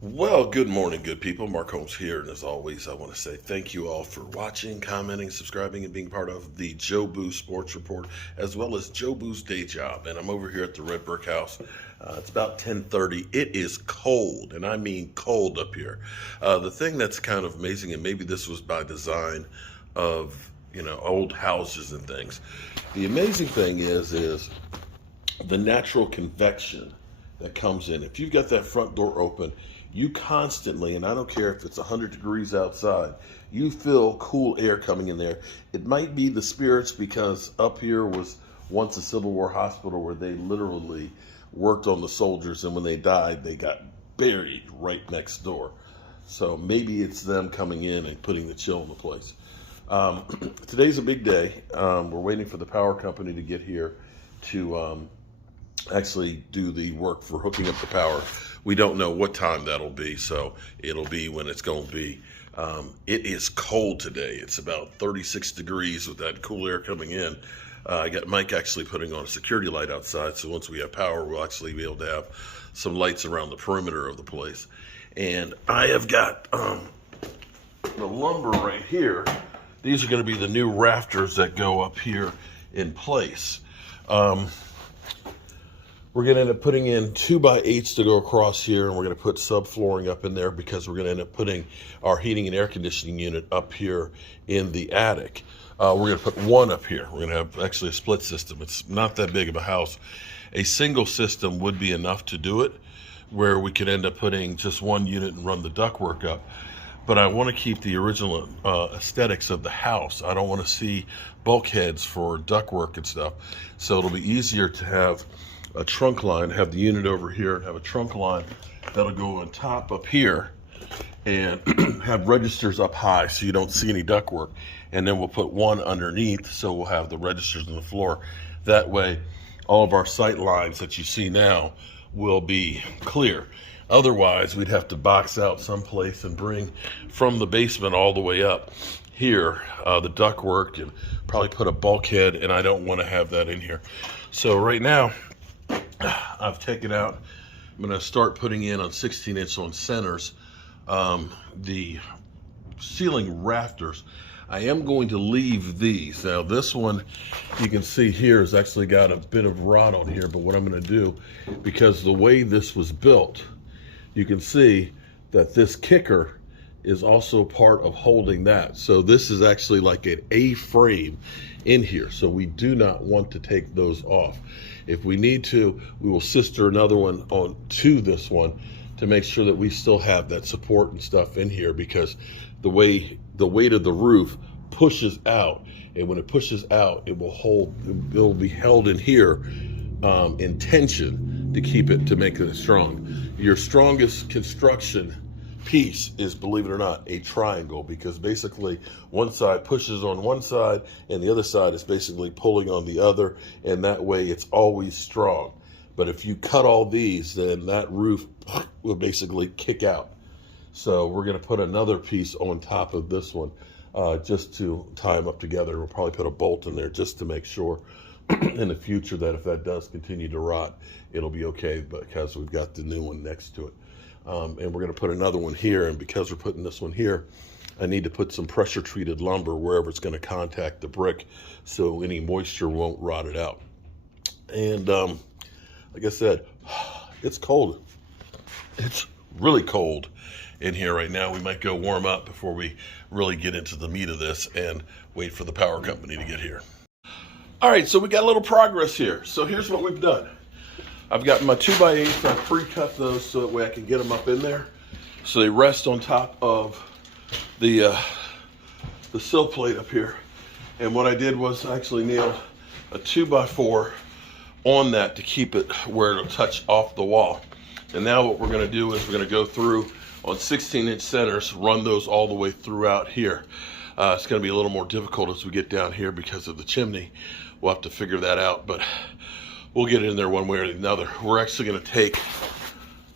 Well, good morning, good people. Mark Holmes here, and as always, I want to say thank you all for watching, commenting, subscribing, and being part of the Joe Boo Sports Report, as well as Joe Boo's day job. And I'm over here at the Red Brick House. It's about 10:30. It is cold, and I mean cold up here. The thing that's kind of amazing, and maybe this was by design of old houses and things. The amazing thing is the natural convection that comes in. If you've got that front door open, you constantly, and I don't care if it's 100 degrees outside, you feel cool air coming in there. It might be the spirits, because up here was once a Civil War hospital where they literally worked on the soldiers, and when they died, they got buried right next door. So maybe it's them coming in and putting the chill in the place. Today's a big day. We're waiting for the power company to get here to actually do the work for hooking up the power. We don't know what time that'll be, so it'll be when it's going to be. It is cold today. It's about 36 degrees with that cool air coming in. I got Mike actually putting on a security light outside, so once we have power, we'll actually be able to have some lights around the perimeter of the place. And I have got the lumber right here. These are going to be the new rafters that go up here in place. We're going to end up putting in 2x8s to go across here, and we're going to put subflooring up in there because we're going to end up putting our heating and air conditioning unit up here in the attic. We're going to put one up here. We're going to have actually a split system. It's not that big of a house. A single system would be enough to do it, where we could end up putting just one unit and run the ductwork up. But I want to keep the original aesthetics of the house. I don't want to see bulkheads for ductwork and stuff. So it'll be easier to have a trunk line, have the unit over here, and have a trunk line that'll go on top up here, and have registers up high so you don't see any ductwork. And then we'll put one underneath, so we'll have the registers on the floor. That way, all of our sight lines that you see now will be clear. Otherwise, we'd have to box out someplace and bring from the basement all the way up here the ductwork, and probably put a bulkhead, and I don't want to have that in here. So right now, I've taken out, I'm going to start putting in on 16-inch on centers the ceiling rafters. I am going to leave these. Now this one, you can see here, has actually got a bit of rot on here, but what I'm going to do, because the way this was built, you can see that this kicker is also part of holding that. So this is actually like an A-frame in here. So we do not want to take those off. If we need to, we will sister another one on to this one to make sure that we still have that support and stuff in here, because the weight of the roof pushes out, and when it pushes out, it will be held in here in tension to keep it, to make it strong. Your strongest construction piece is, believe it or not, a triangle, because basically one side pushes on one side and the other side is basically pulling on the other, and that way it's always strong. But if you cut all these, then that roof will basically kick out. So we're going to put another piece on top of this one just to tie them up together. We'll probably put a bolt in there just to make sure in the future that if that does continue to rot, it'll be okay, because we've got the new one next to it. And we're going to put another one here, and because we're putting this one here, I need to put some pressure treated lumber wherever it's going to contact the brick, so any moisture won't rot it out. And like I said, it's cold. It's really cold in here right now. We might go warm up before we really get into the meat of this and wait for the power company to get here. All right, so we got a little progress here. So here's what we've done. I've got my 2x8s. I pre-cut those so that way I can get them up in there, so they rest on top of the sill plate up here. And what I did was I actually nailed a 2x4 on that to keep it where it'll touch off the wall. And now what we're going to do is we're going to go through on 16-inch centers, run those all the way throughout here. It's going to be a little more difficult as we get down here because of the chimney. We'll have to figure that out, but we'll get it in there one way or another. We're actually going to take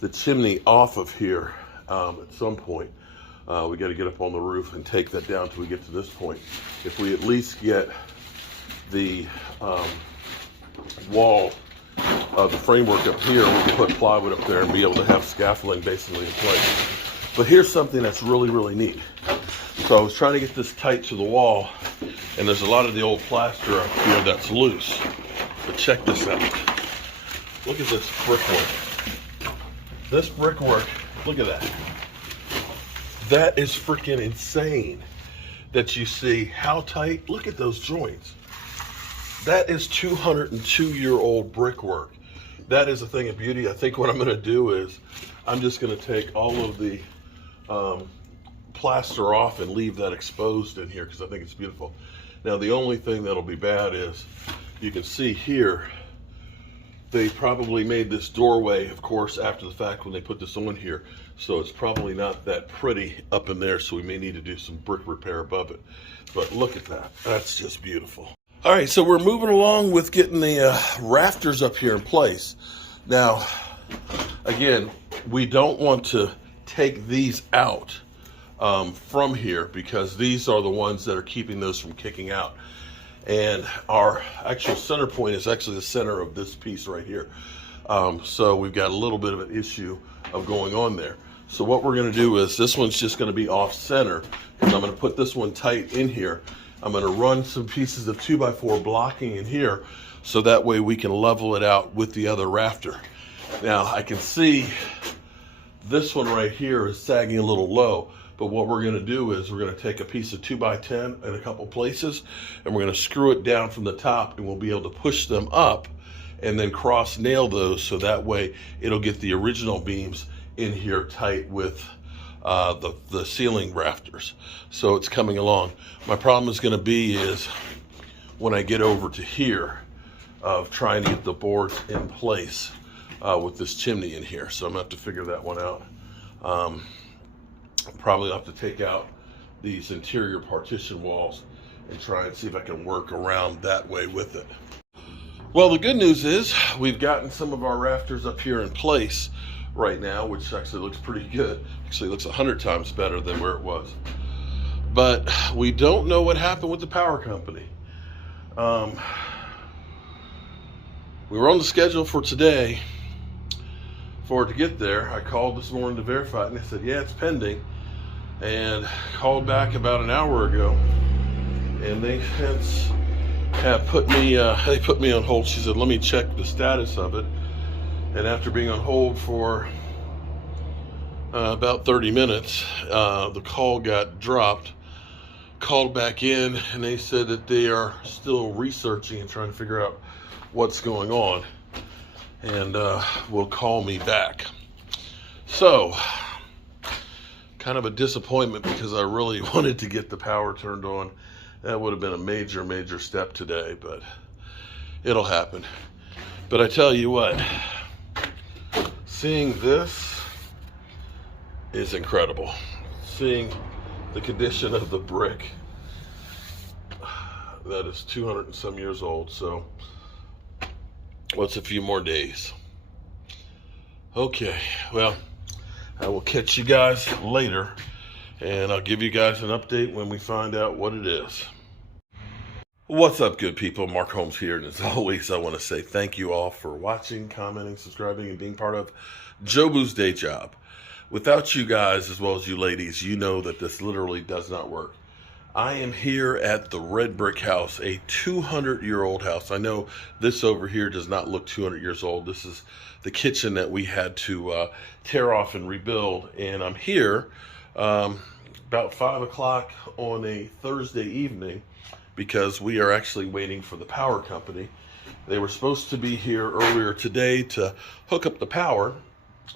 the chimney off of here at some point. We got to get up on the roof and take that down till we get to this point. If we at least get the wall the framework up here, we can put plywood up there and be able to have scaffolding basically in place. But here's something that's really, really neat. So I was trying to get this tight to the wall, and there's a lot of the old plaster up here that's loose. But check this out. Look at this brickwork. This brickwork, look at that. That is freaking insane that you see how tight. Look at those joints. That is 202-year-old brickwork. That is a thing of beauty. I think what I'm going to do is I'm just going to take all of the plaster off and leave that exposed in here because I think it's beautiful. Now the only thing that'll be bad is you can see here they probably made this doorway, of course, after the fact when they put this on here. So it's probably not that pretty up in there, so we may need to do some brick repair above it. But look at that. That's just beautiful. All right, so we're moving along with getting the rafters up here in place. Now, again, we don't want to take these out from here because these are the ones that are keeping those from kicking out. And our actual center point is actually the center of this piece right here. So we've got a little bit of an issue of going on there. So what we're going to do is this one's just going to be off center because I'm going to put this one tight in here. I'm going to run some pieces of 2x4 blocking in here so that way we can level it out with the other rafter. Now I can see this one right here is sagging a little low. But what we're going to do is we're going to take a piece of 2x10 in a couple places and we're going to screw it down from the top, and we'll be able to push them up and then cross nail those so that way it'll get the original beams in here tight with the ceiling rafters. So it's coming along. My problem is going to be is when I get over to here of trying to get the boards in place with this chimney in here. So I'm going to have to figure that one out. Probably have to take out these interior partition walls and try and see if I can work around that way with it. Well, the good news is we've gotten some of our rafters up here in place right now, which actually looks pretty good. Actually looks 100 times better than where it was. But we don't know what happened with the power company. We were on the schedule for today for it to get there. I called this morning to verify it, and they said, yeah, it's pending. And called back about an hour ago, and they since have put me on hold. She said, let me check the status of it. And after being on hold for about 30 minutes, the call got dropped. Called back in, and they said that they are still researching and trying to figure out what's going on, and will call me back. So kind of a disappointment because I really wanted to get the power turned on. That would have been a major, major step today, but it'll happen. But I tell you what, seeing this is incredible. Seeing the condition of the brick that is 200 and some years old. So what's a few more days? Okay, well, I will catch you guys later, and I'll give you guys an update when we find out what it is. What's up, good people? Mark Holmes here, and as always, I want to say thank you all for watching, commenting, subscribing, and being part of Jobu's Day Job. Without you guys, as well as you ladies, you know that this literally does not work. I am here at the Red Brick House, a 200-year-old house. I know this over here does not look 200 years old. This is the kitchen that we had to tear off and rebuild. And I'm here about 5 o'clock on a Thursday evening because we are actually waiting for the power company. They were supposed to be here earlier today to hook up the power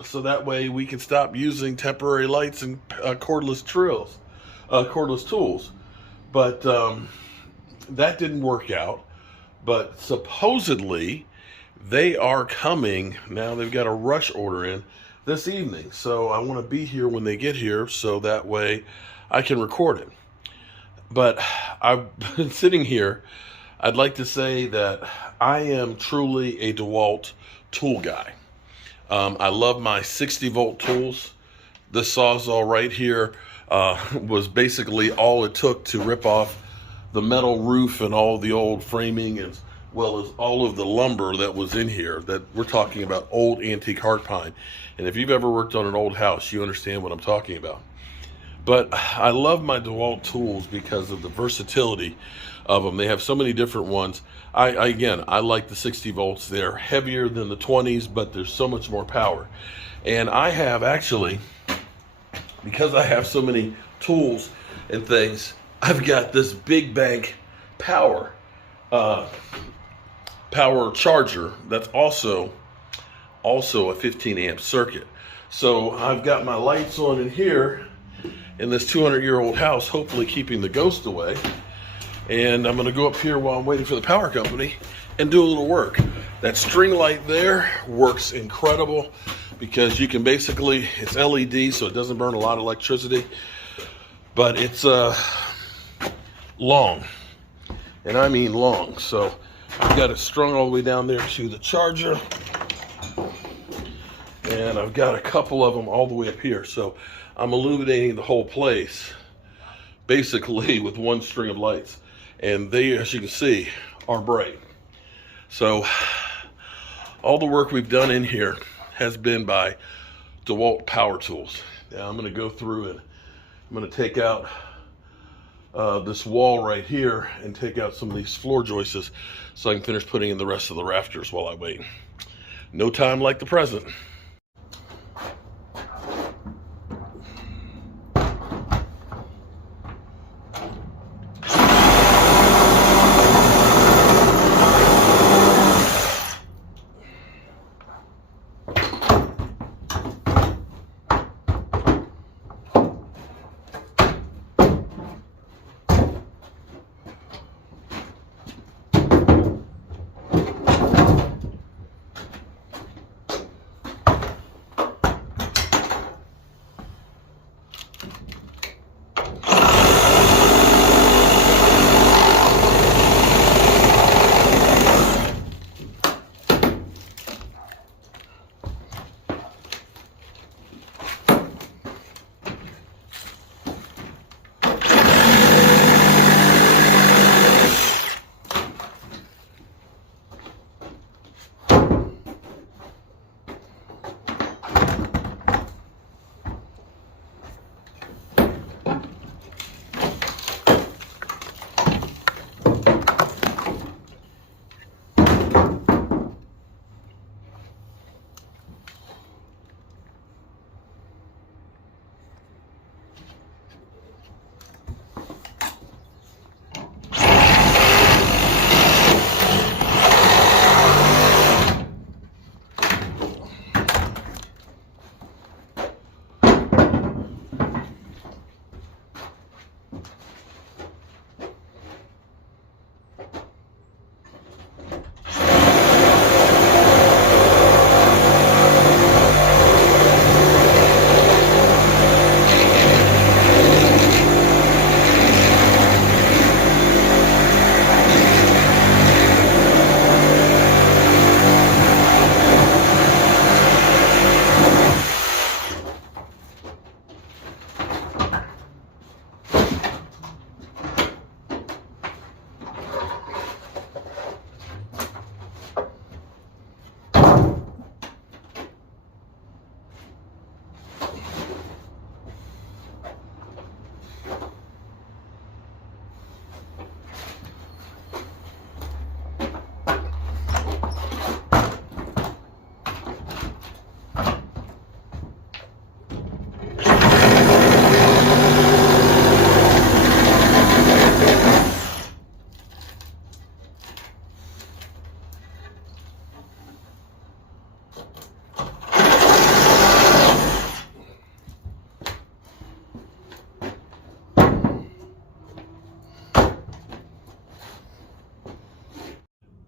so that way we can stop using temporary lights and cordless tools. But that didn't work out. But supposedly they are coming. Now they've got a rush order in this evening. So I want to be here when they get here so that way I can record it. But I've been sitting here. I'd like to say that I am truly a DeWalt tool guy. I love my 60-volt tools. This Sawzall right here was basically all it took to rip off the metal roof and all the old framing and well as all of the lumber that was in here. That we're talking about old antique hard pine. And if you've ever worked on an old house, you understand what I'm talking about. But I love my DeWalt tools because of the versatility of them. They have so many different ones. Again, I like the 60 volts. They're heavier than the 20s, but there's so much more power. And I have actually, because I have so many tools and things, I've got this big bank power charger that's also a 15 amp circuit. So I've got my lights on in here in this 200-year-old house, hopefully keeping the ghost away. And I'm gonna go up here while I'm waiting for the power company and do a little work. That string light there works incredible because you can basically, it's LED, so it doesn't burn a lot of electricity, but it's long, and I mean long. So I've got it strung all the way down there to the charger, and I've got a couple of them all the way up here. So I'm illuminating the whole place basically with one string of lights, and they, as you can see, are bright. So all the work we've done in here has been by DeWalt power tools. Now I'm going to go through and I'm going to take out this wall right here and take out some of these floor joists so I can finish putting in the rest of the rafters while I wait. No time like the present.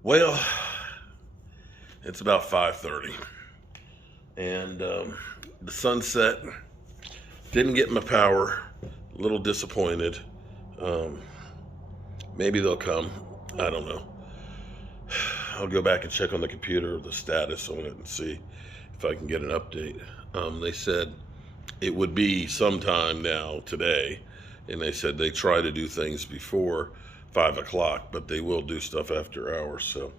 Well, it's about 5:30, and the sunset. Didn't get my power. A little disappointed. Maybe they'll come. I don't know. I'll go back and check on the computer, the status on it, and see if I can get an update. They said it would be sometime now today, and they said they try to do things before 5 o'clock, but they will do stuff after hours. So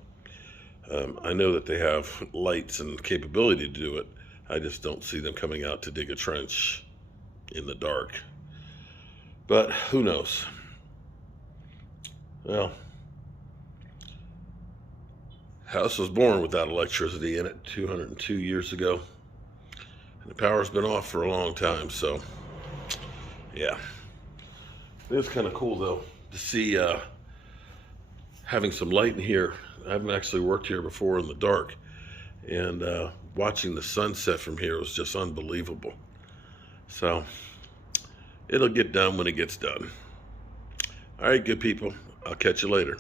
I know that they have lights and capability to do it. I just don't see them coming out to dig a trench in the dark. But who knows? Well, house was born without electricity in it 202 years ago. And the power's been off for a long time, so yeah. It is kind of cool though to see having some light in here. I haven't actually worked here before in the dark, and watching the sunset from here was just unbelievable. So it'll get done when it gets done. All right, good people. I'll catch you later.